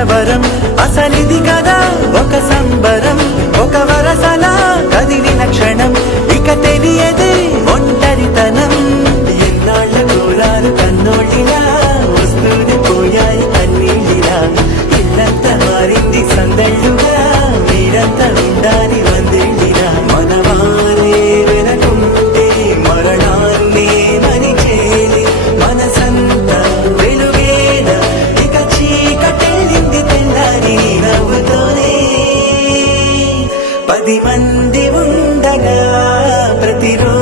కలవరం అసలిది కదా ఒక సంబరం ఒక వరసలా కదిలిన క్షణం ఇక తెలియదే ఒంటరితనం ఎన్నాళ్ళ కోరాలు కన్నోళ్ళిలా వస్తూనే పోయాయి కన్నీళ్ళిలా ఇల్లంతా మారింది సందళ్ళుగా మీరంతా ఉండాలి వందేళ్ళిలా మనవారే వెనకుంటే మరణాన్నే మరిచేది మనసంతా వెలుగేన ఇక చీకటెళ్ళింది తెల్లారి నవ్వుతోనే 10 మంది ఉండగా ప్రతిరోజు